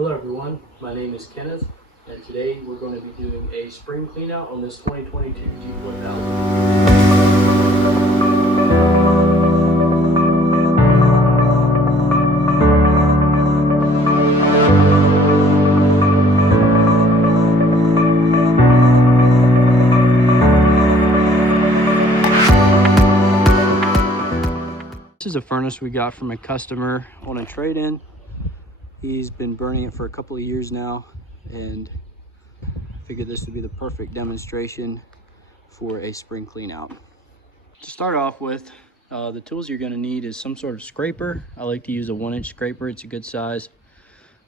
Hello everyone, my name is Kenneth, and today we're going to be doing a spring clean out on this 2022 G4000. This is a furnace we got from a customer on a trade-in. He's been burning it for a couple of years now, and I figured this would be the perfect demonstration for a spring clean out. To start off with, the tools you're going to need is some sort of scraper. I like to use a 1-inch scraper, it's a good size.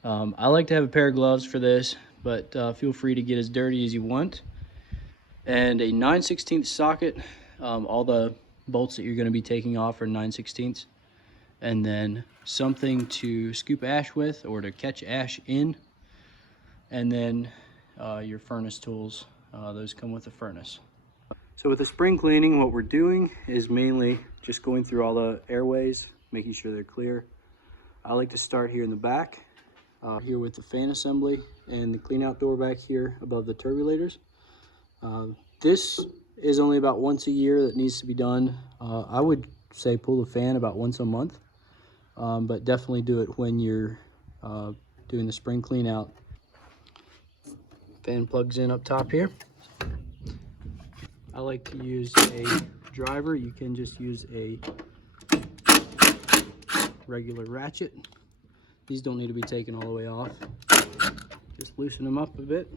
I like to have a pair of gloves for this, but feel free to get as dirty as you want. And a 9/16 socket. All the bolts that you're going to be taking off are 9/16, and then something to scoop ash with or to catch ash in, and then your furnace tools. Those come with the furnace. So with the spring cleaning, what we're doing is mainly just going through all the airways, making sure they're clear. I like to start here in the back, here with the fan assembly and the clean out door back here above the turbulators. This is only about once a year that needs to be done. I would say pull the fan about once a month, but definitely do it when you're doing the spring clean out. Fan plugs in up top here. I like to use a driver. You can just use a regular ratchet. These don't need to be taken all the way off. Just loosen them up a bit.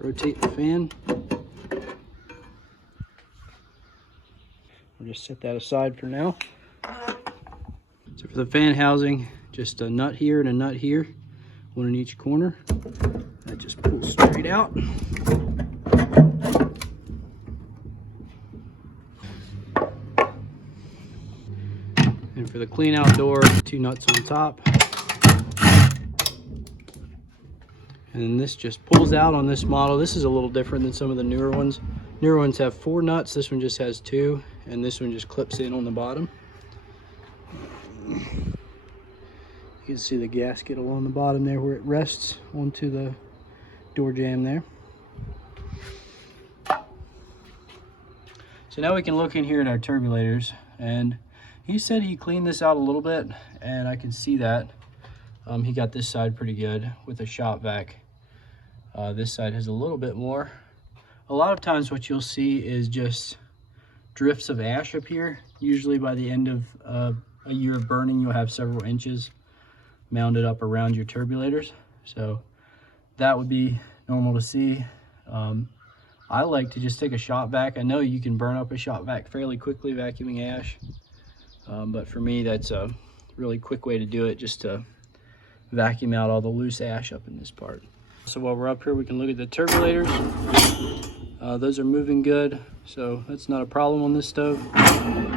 Rotate the fan. We'll just set that aside for now. So for the fan housing, just a nut here and a nut here, one in each corner. That just pulls straight out. And for the clean out door, 2 nuts on top. And then this just pulls out on this model. This is a little different than some of the newer ones. Newer ones have 4 nuts. This one just has 2, and this one just clips in on the bottom. You can see the gasket along the bottom there where it rests onto the door jamb there. So now we can look in here at our turbulators, and he said he cleaned this out a little bit, and I can see that. He got this side pretty good with a shop vac. This side has a little bit more. A lot of times what you'll see is just drifts of ash up here. Usually by the end of a year of burning, you'll have several inches mounded up around your turbulators. So that would be normal to see. I like to just take a shop vac. I know you can burn up a shop vac fairly quickly vacuuming ash, but for me that's a really quick way to do it, just to vacuum out all the loose ash up in this part. So while we're up here, we can look at the turbulators. Those are moving good, so that's not a problem on this stove.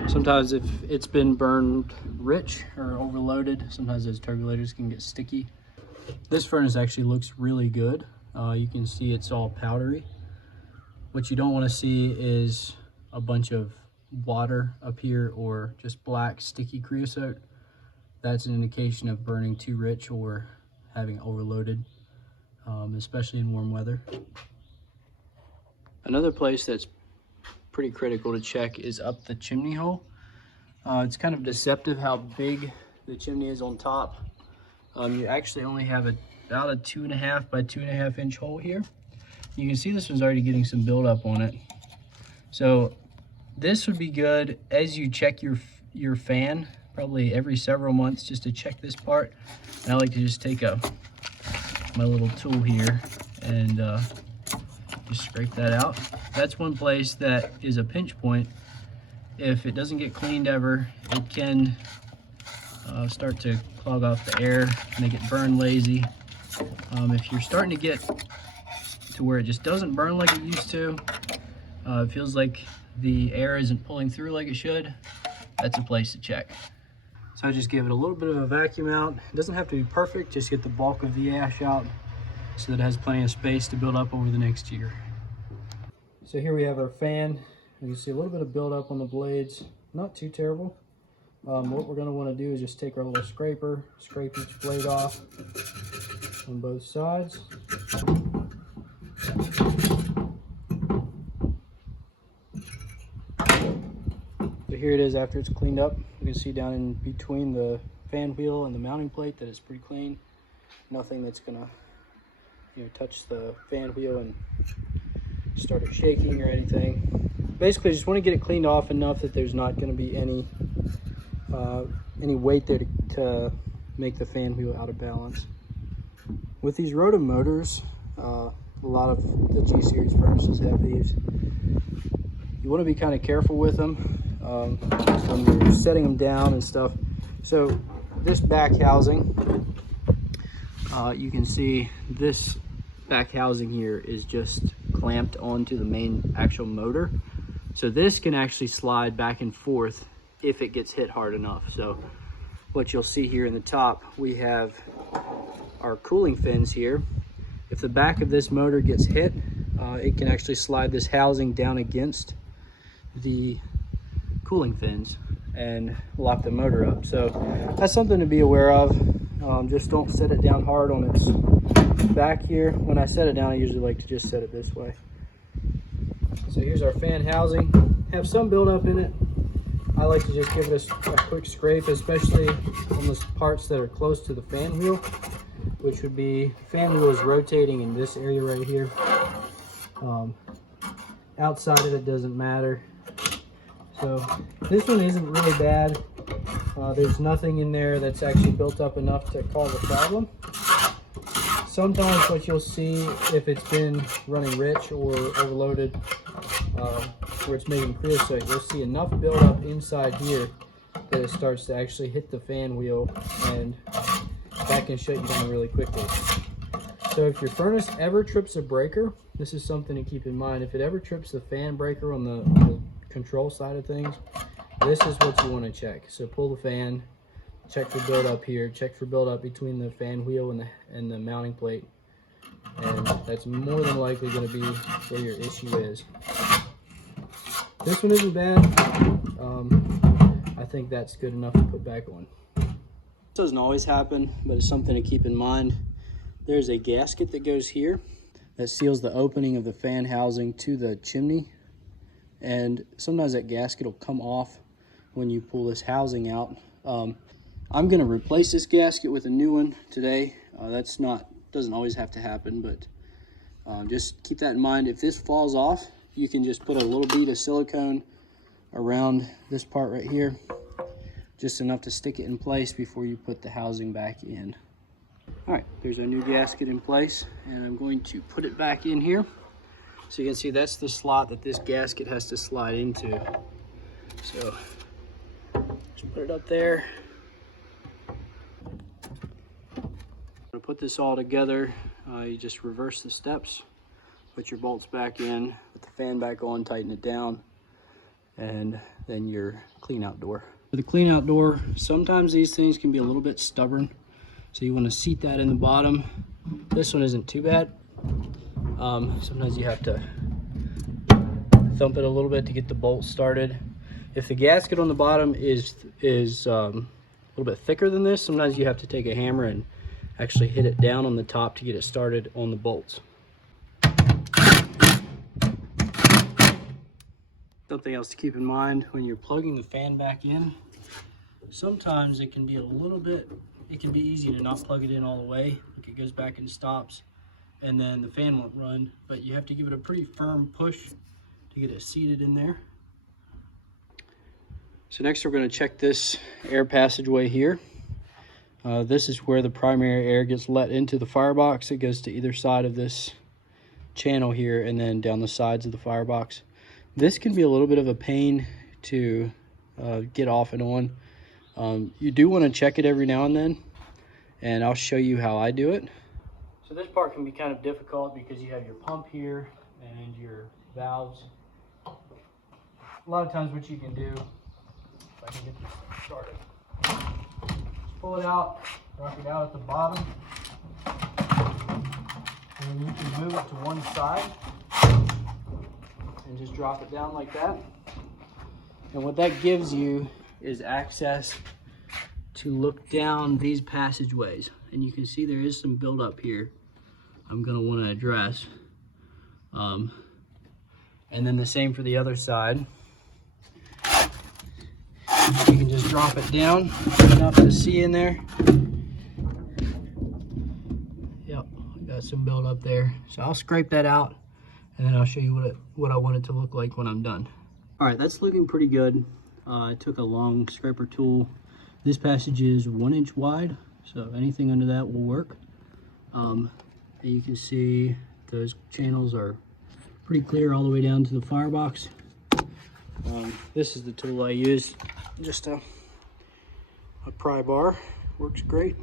Sometimes if it's been burned rich or overloaded, sometimes those turbulators can get sticky. This furnace actually looks really good. You can see it's all powdery. What you don't want to see is a bunch of water up here or just black sticky creosote. That's an indication of burning too rich or having overloaded, especially in warm weather. Another place that's pretty critical to check is up the chimney hole. It's kind of deceptive how big the chimney is on top. You actually only have about a 2.5 by 2.5 inch hole here. You can see this one's already getting some buildup on it. So this would be good as you check your fan, probably every several months, just to check this part. And I like to just take my little tool here and just scrape that out. That's one place that is a pinch point. If it doesn't get cleaned ever, it can start to clog off the air, make it burn lazy. If you're starting to get to where it just doesn't burn like it used to, it feels like the air isn't pulling through like it should, that's a place to check. So I just give it a little bit of a vacuum out. It doesn't have to be perfect, just get the bulk of the ash out so that it has plenty of space to build up over the next year. So here we have our fan. You can see a little bit of buildup on the blades, not too terrible. What we're going to want to do is just take our little scraper, scrape each blade off on both sides. So here it is after it's cleaned up. You can see down in between the fan wheel and the mounting plate that it's pretty clean. Nothing that's going to touch the fan wheel and start it shaking or anything. Basically, just want to get it cleaned off enough that there's not going to be any weight there to make the fan wheel out of balance. With these Rotom motors, a lot of the G series furnaces have these. You want to be kind of careful with them when you're setting them down and stuff. So this back housing, you can see this back housing here is just clamped onto the main actual motor. So this can actually slide back and forth if it gets hit hard enough. So what you'll see here in the top, we have our cooling fins here. If the back of this motor gets hit, it can actually slide this housing down against the cooling fins and lock the motor up. So that's something to be aware of. Just don't set it down hard on its back here. When I set it down, I usually like to just set it this way. So here's our fan housing. Have some buildup in it. I like to just give it a quick scrape, especially on the parts that are close to the fan wheel, which would be, fan wheel is rotating in this area right here. Outside of it doesn't matter. So this one isn't really bad. There's nothing in there that's actually built up enough to cause a problem. Sometimes what you'll see, if it's been running rich or overloaded, where it's making creosote, you'll see enough buildup inside here that it starts to actually hit the fan wheel, and that can shut you down really quickly. So if your furnace ever trips a breaker, this is something to keep in mind. If it ever trips the fan breaker on the control side of things, this is what you want to check. So pull the fan, check for buildup here, check for buildup between the fan wheel and the mounting plate, and that's more than likely going to be where your issue is. This one isn't bad. I think that's good enough to put back on. This doesn't always happen, but it's something to keep in mind. There's a gasket that goes here that seals the opening of the fan housing to the chimney, and sometimes that gasket will come off when you pull this housing out. I'm going to replace this gasket with a new one today. Doesn't always have to happen, but just keep that in mind. If this falls off, you can just put a little bead of silicone around this part right here, just enough to stick it in place before you put the housing back in. All right, there's our new gasket in place, and I'm going to put it back in here. So you can see that's the slot that this gasket has to slide into. So just put it up there. To put this all together, you just reverse the steps, put your bolts back in, put the fan back on, tighten it down, and then your clean out door. For the clean out door, sometimes these things can be a little bit stubborn, so you want to seat that in the bottom. This one isn't too bad. Sometimes you have to thump it a little bit to get the bolt started. If the gasket on the bottom is a little bit thicker than this, sometimes you have to take a hammer and actually hit it down on the top to get it started on the bolts. Something else to keep in mind when you're plugging the fan back in, sometimes it can be easy to not plug it in all the way. Like it goes back and stops, and then the fan won't run, but you have to give it a pretty firm push to get it seated in there. So next we're going to check this air passageway here. This is where the primary air gets let into the firebox. It goes to either side of this channel here and then down the sides of the firebox. This can be a little bit of a pain to get off and on. You do want to check it every now and then, and I'll show you how I do it. So this part can be kind of difficult because you have your pump here and your valves. A lot of times what you can do, if I can get this started, pull it out, rock it out at the bottom, and then you can move it to one side and just drop it down like that. And what that gives you is access to look down these passageways. And you can see there is some buildup here I'm gonna wanna address. And then the same for the other side. You can just drop it down enough to see in there. Yep, got some buildup there. So I'll scrape that out and then I'll show you what I want it to look like when I'm done. All right, that's looking pretty good. I took a long scraper tool. This passage is 1 inch wide, so anything under that will work. And you can see those channels are pretty clear all the way down to the firebox. This is the tool I use, just a pry bar, works great.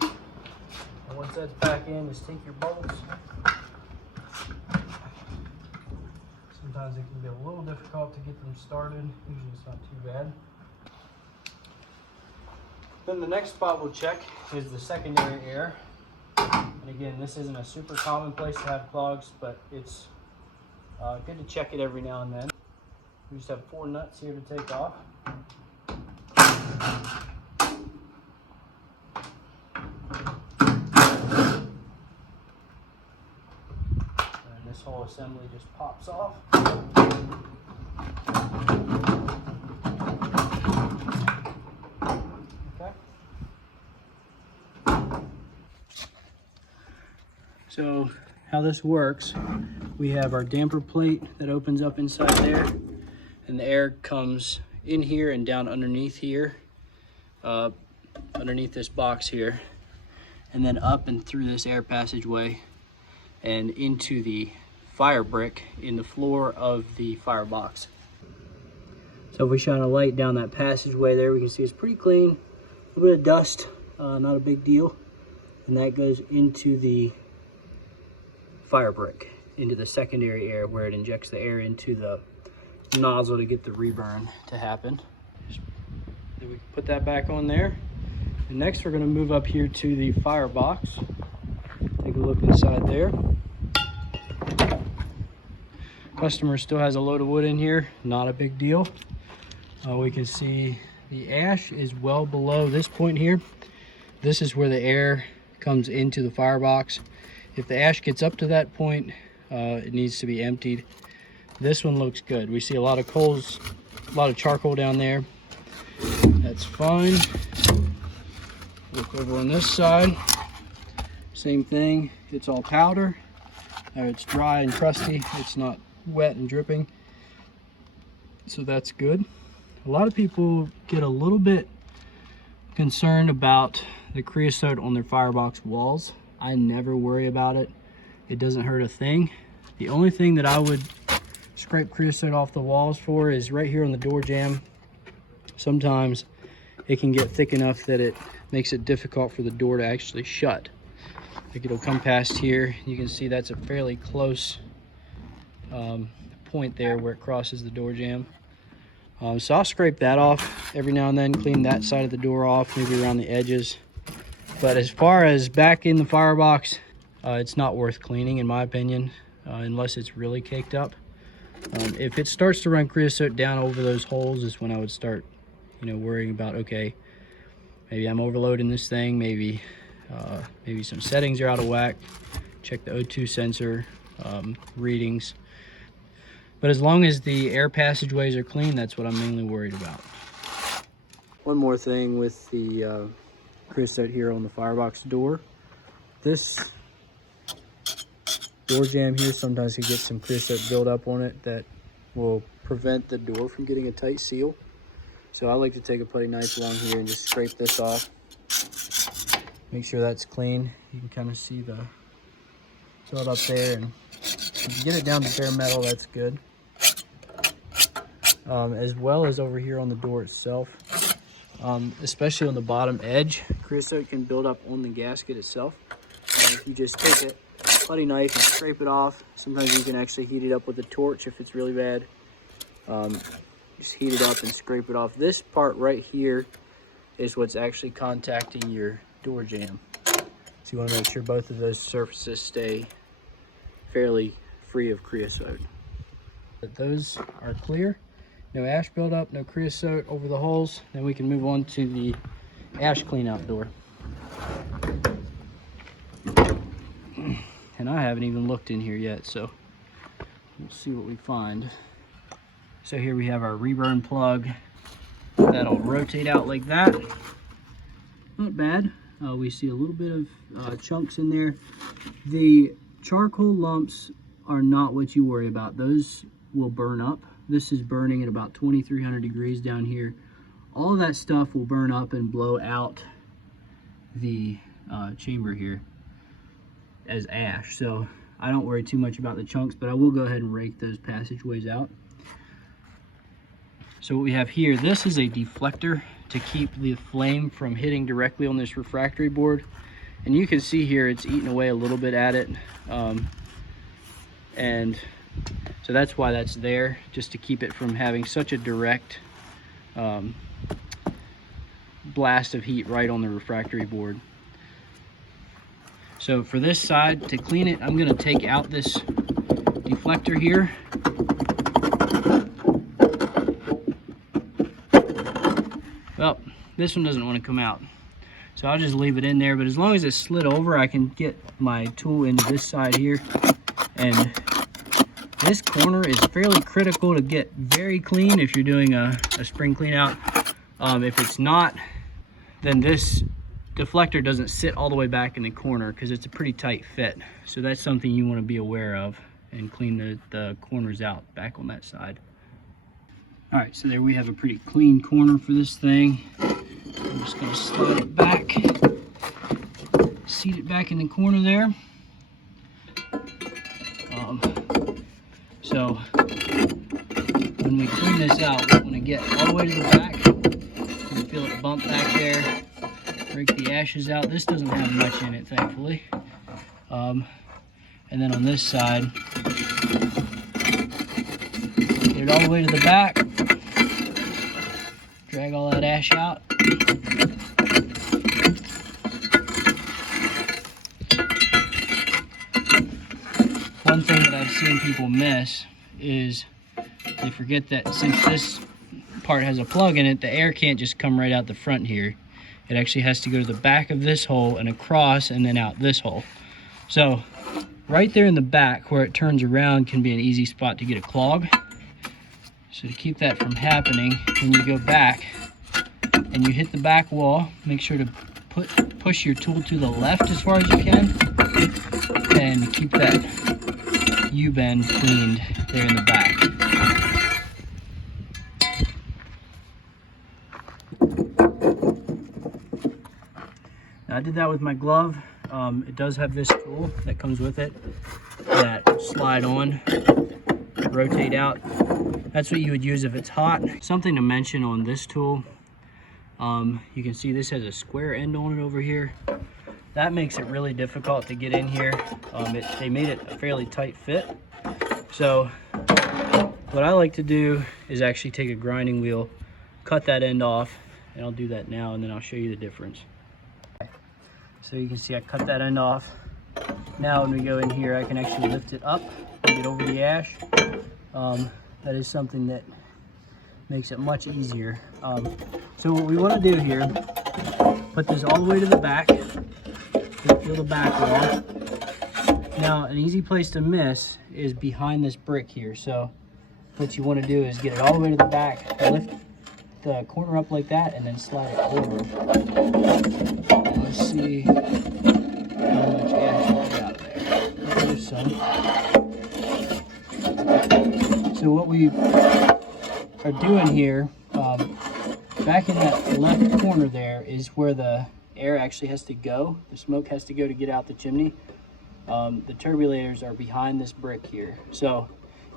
And once that's back in, just take your bolts. Sometimes it can be a little difficult to get them started. Usually it's not too bad. Then the next spot we'll check is the secondary air. And again, this isn't a super common place to have clogs, but it's good to check it every now and then. We just have 4 nuts here to take off. And this whole assembly just pops off. So how this works, we have our damper plate that opens up inside there, and the air comes in here and down underneath here, underneath this box here, and then up and through this air passageway and into the fire brick in the floor of the firebox. So if we shine a light down that passageway there, we can see it's pretty clean. A little bit of dust, not a big deal. And that goes into the fire brick, into the secondary air where it injects the air into the nozzle to get the reburn to happen. Then we can put that back on there. And next we're going to move up here to the firebox. Take a look inside there. Customer still has a load of wood in here, not a big deal. We can see the ash is well below this point here. This is where the air comes into the firebox. If the ash gets up to that point, it needs to be emptied. This one looks good. We see a lot of coals, a lot of charcoal down there. That's fine. Look over on this side. Same thing. It's all powder. It's dry and crusty. It's not wet and dripping. So that's good. A lot of people get a little bit concerned about the creosote on their firebox walls. I never worry about it. It doesn't hurt a thing. The only thing that I would scrape creosote off the walls for is right here on the door jamb. Sometimes it can get thick enough that it makes it difficult for the door to actually shut. Like it'll come past here. You can see that's a fairly close point there where it crosses the door jamb. So I'll scrape that off every now and then, clean that side of the door off, maybe around the edges. But as far as back in the firebox, it's not worth cleaning in my opinion, unless it's really caked up. If it starts to run creosote down over those holes is when I would start, worrying about, okay, maybe I'm overloading this thing, maybe some settings are out of whack. Check the O2 sensor readings. But as long as the air passageways are clean, that's what I'm mainly worried about. One more thing with the creosote here on the firebox door. This door jamb here sometimes can get some creosote buildup on it that will prevent the door from getting a tight seal. So I like to take a putty knife along here and just scrape this off. Make sure that's clean. You can kind of see the build up there, and if you get it down to bare metal, that's good. As well as over here on the door itself. Especially on the bottom edge, creosote can build up on the gasket itself. If you just take a putty knife and scrape it off, sometimes you can actually heat it up with a torch if it's really bad. Just heat it up and scrape it off. This part right here is what's actually contacting your door jamb. So you want to make sure both of those surfaces stay fairly free of creosote. But those are clear. No ash buildup, no creosote over the holes. Then we can move on to the ash cleanout door. And I haven't even looked in here yet, so we'll see what we find. So here we have our Reburn plug. That'll rotate out like that. Not bad. We see a little bit of chunks in there. The charcoal lumps are not what you worry about. Those will burn up. This is burning at about 2300 degrees down here. All of that stuff will burn up and blow out the chamber here as ash. So I don't worry too much about the chunks, but I will go ahead and rake those passageways out. So what we have here, this is a deflector to keep the flame from hitting directly on this refractory board. And you can see here it's eating away a little bit at it. And so that's why that's there, just to keep it from having such a direct blast of heat right on the refractory board. So for this side, to clean it, I'm going to take out this deflector here. Well, this one doesn't want to come out, so I'll just leave it in there. But as long as it's slid over, I can get my tool into this side here. And this corner is fairly critical to get very clean if you're doing a spring clean out. If it's not, then this deflector doesn't sit all the way back in the corner because it's a pretty tight fit. So that's something you want to be aware of and clean the corners out back on that side. All right, so there we have a pretty clean corner for this thing. I'm just going to slide it back, seat it back in the corner there. So when we clean this out, we want to get all the way to the back. You can feel it bump back there. Break the ashes out. This doesn't have much in it, thankfully. And then on this side, get it all the way to the back. Drag all that ash out. One thing that I've seen people miss is they forget that since this part has a plug in it, the air can't just come right out the front here. It actually has to go to the back of this hole and across and then out this hole. So right there in the back where it turns around can be an easy spot to get a clog. So to keep that from happening, when you go back and you hit the back wall, make sure to push your tool to the left as far as you can and keep that U-bend cleaned there in the back. Now, I did that with my glove. It does have this tool that comes with it that slide on, rotate out. That's what you would use if it's hot. Something to mention on this tool, you can see this has a square end on it over here. That makes it really difficult to get in here. They made it a fairly tight fit. So what I like to do is actually take a grinding wheel, cut that end off, and I'll do that now and then I'll show you the difference. So you can see I cut that end off. Now when we go in here, I can actually lift it up and get over the ash. That is something that makes it much easier. So what we want to do here, put this all the way to the back. Feel the back wall. Now an easy place to miss is behind this brick here. So what you want to do is get it all the way to the back, lift the corner up like that, and then slide it over. And let's see how much ash we got there. There's some. So what we are doing here, back in that left corner there is where the air actually has to go. The smoke has to go to get out the chimney. The turbulators are behind this brick here. So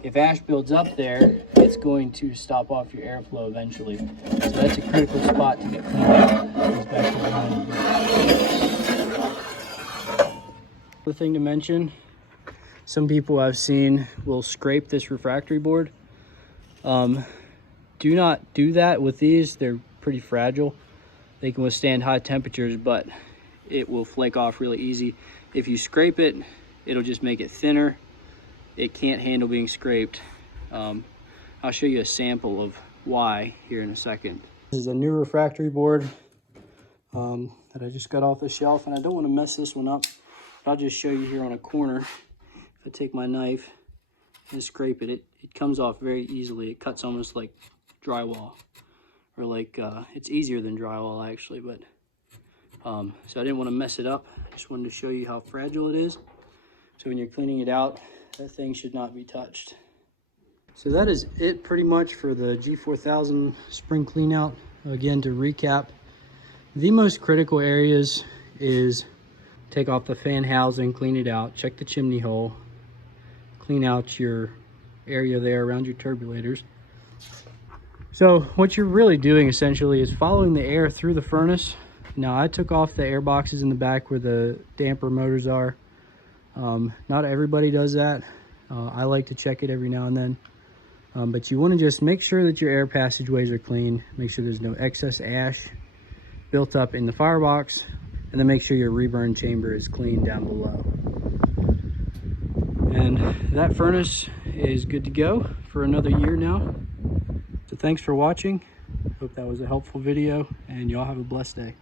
if ash builds up there, it's going to stop off your airflow eventually. So that's a critical spot to get cleaned out, is back behind the brick. The thing to mention, some people I've seen will scrape this refractory board. Do not do that with these. They're pretty fragile. They can withstand high temperatures, but it will flake off really easy. If you scrape it, it'll just make it thinner. It can't handle being scraped. I'll show you a sample of why here in a second. This is a new refractory board that I just got off the shelf, and I don't want to mess this one up. But I'll just show you here on a corner. If I take my knife and scrape it, it comes off very easily. It cuts almost like drywall, or like it's easier than drywall actually. But so I didn't want to mess it up. I just wanted to show you how fragile it is. So when you're cleaning it out, that thing should not be touched. So that is it pretty much for the G4000 spring clean out. Again, to recap, the most critical areas is take off the fan housing, clean it out, check the chimney hole, clean out your area there around your turbulators. So what you're really doing essentially is following the air through the furnace. Now I took off the air boxes in the back where the damper motors are. Not everybody does that. I like to check it every now and then. But you want to just make sure that your air passageways are clean. Make sure there's no excess ash built up in the firebox, and then make sure your reburn chamber is clean down below. And that furnace is good to go for another year now. So thanks for watching. Hope that was a helpful video, and y'all have a blessed day.